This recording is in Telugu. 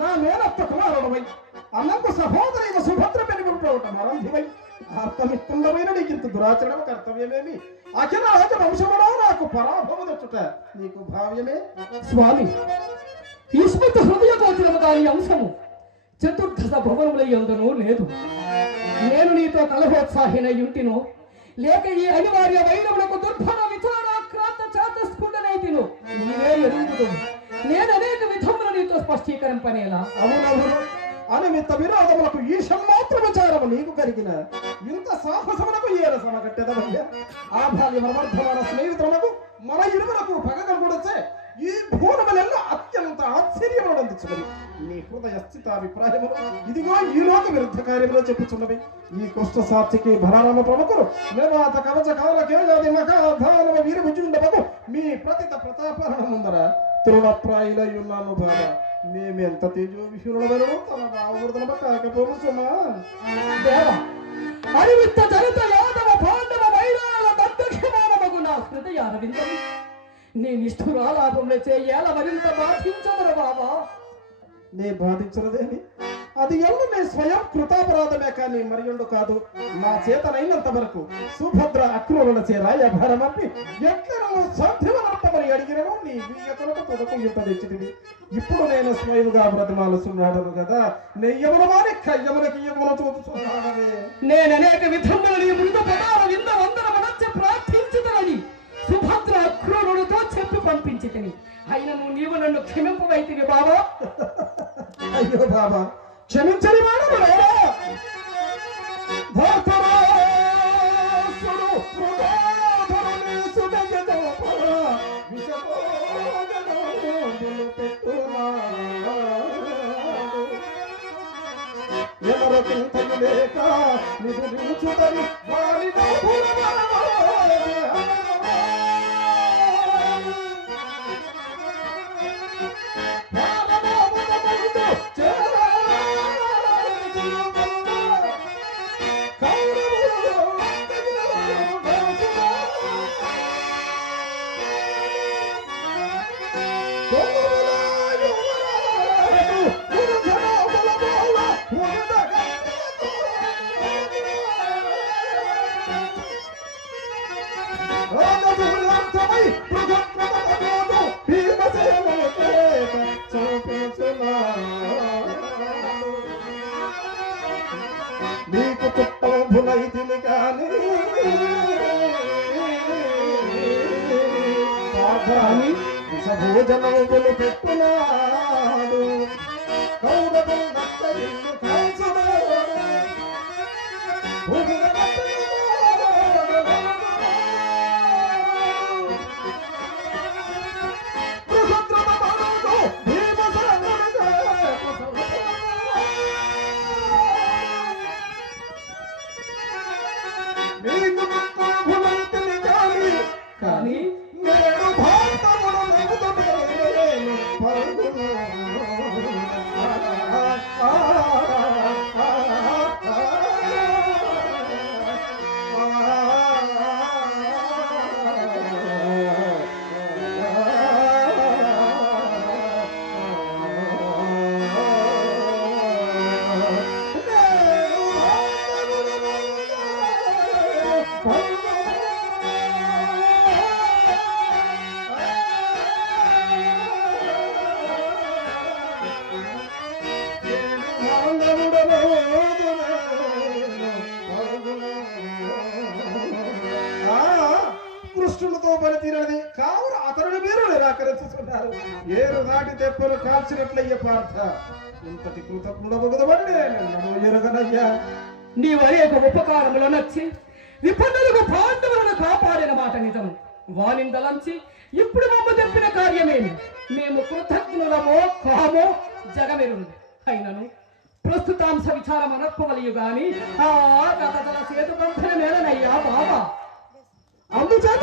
నా మేనత్త కుమారుడవై అన్నంకు సహోదరైన సుభద్ర పెనుగుంటోట మరంధివై అర్థమిత్తుండమైన నీకింత దురాచరణ కర్తవ్యమేమి అఖిల రాజ వంశములో నాకు పరాభవము తెచ్చుట నీకు భావ్యమే? స్వామి, ఈశ్వత హృదయ గోచరము దాని అంశము చతుర్దశ భవనములందునూ లేదు. నేను నీతో కలహోత్సాహినై ఉంటినో, లేక ఈ అనివార్య వైరములకు దుర్భర విచారాక్రాంత చాతస్ఫుటనైతినో నీవే ఎరుగుదు. నేను అనేక విధములు నీతో స్పష్టీకరింపనేలా. అవునవును, అనిమిత్త విరోధములకు ఈశం మాత్ర విచారము నీకు కలిగిన ఇంత సాహసమునకు ఏల సమగట్టెదవయ్య. ఆ బాల్యమర్ధమాన స్నేహితులకు మన ఇరువులకు పగగలుగుడచే ఈ భూనములెల్ల అత్యంత ఆశ్చర్యమునందుచున్నది. నీ హృదయ స్థితాభిప్రాయములు ఇదిగో ఈ లోక విరుద్ధ కార్యములో చెప్పుచున్నవి. ఈ కుష్ఠ సాక్షికి బలరామ ప్రముఖులు నిర్వాత కవచ కాలకేయాది మహాధానవ వీరి విజయుండవకు మీ ప్రతిత ప్రతాపరణ ముందర తృణప్రాయులై ఉన్నాము బాబా. మేమెంత తేజో విషురులవరము తమ బావృదనమ కాకపోను సుమా. దేవ, అనిమిత్త జనిత యాదవ పాండవ వైరాల దద్దక్షమానమగు నా హృదయ అరవిందము నీ నిష్ఠురాలాభంలో చేయాల మరింత బాధించదురు బాబా. నే బాధించలేదేమి, అది ఎల్లు నీ స్వయం కృతాపరాధమే కానీ మరియుండు కాదు. నా చేతనైనంత వరకు సుభద్ర అక్రూరుల చేరాయ భారమప్పి ఎట్లను సాధ్యమనర్పమని అడిగినను నీ వీయకులకు తొదకు ఇంత తెచ్చితివి. ఇప్పుడు నేను స్వయముగా బ్రతిమాలుస్తున్నాడను కదా, నెయ్యమున వారి కయ్యమునకి ఇయ్యమున చూపుతున్నాడనే. నేను అనేక విధములు నీ ముందు పదాల వింద వందనమనొచ్చి ప్రార్థించుతనని సుభద్ర అక్రూరులతో చెప్పి పంపించితిని. అయినను నీవు నన్ను క్షమింపవైతివి బాబా. అయ్యో బాబా, క్షమించని వాడు లేక నిధుచుదని నీకు చుట్టంబులైతిని కాని విషభోజనములు పెట్టున్నాడు. కౌరవులు నక్కరిల్లు కాల్చున్నాడు. కానీ నేను భారతమును నవ్వుతూనే పరుగును. కృష్ణులతో పని తీరది కావున అతనుడు మీరు నిరాకరించుతున్నారు. ఏరు దాటి తెప్పలు కాల్చినట్లయ్య పార్థ. ఇంతటి కృతజ్ఞుడబుగదవండి నన్ను ఎరగనయ్యా. నీవు అనేక ఉపకారములు నచ్చి విపన్నులకు పాండవులను కాపాడిన మాట నిజము. వానిందలంచి ఇప్పుడు మమ్మ చెప్పిన కార్యమేమి? మేము కృతజ్ఞులమో కామో జగమెరుంది. అయినను ప్రస్తుతాంశ విచారం అనర్పవలయు గాని ఆ కథల సేతు బంధన మేళనయ్యా బాబా. అందుచేత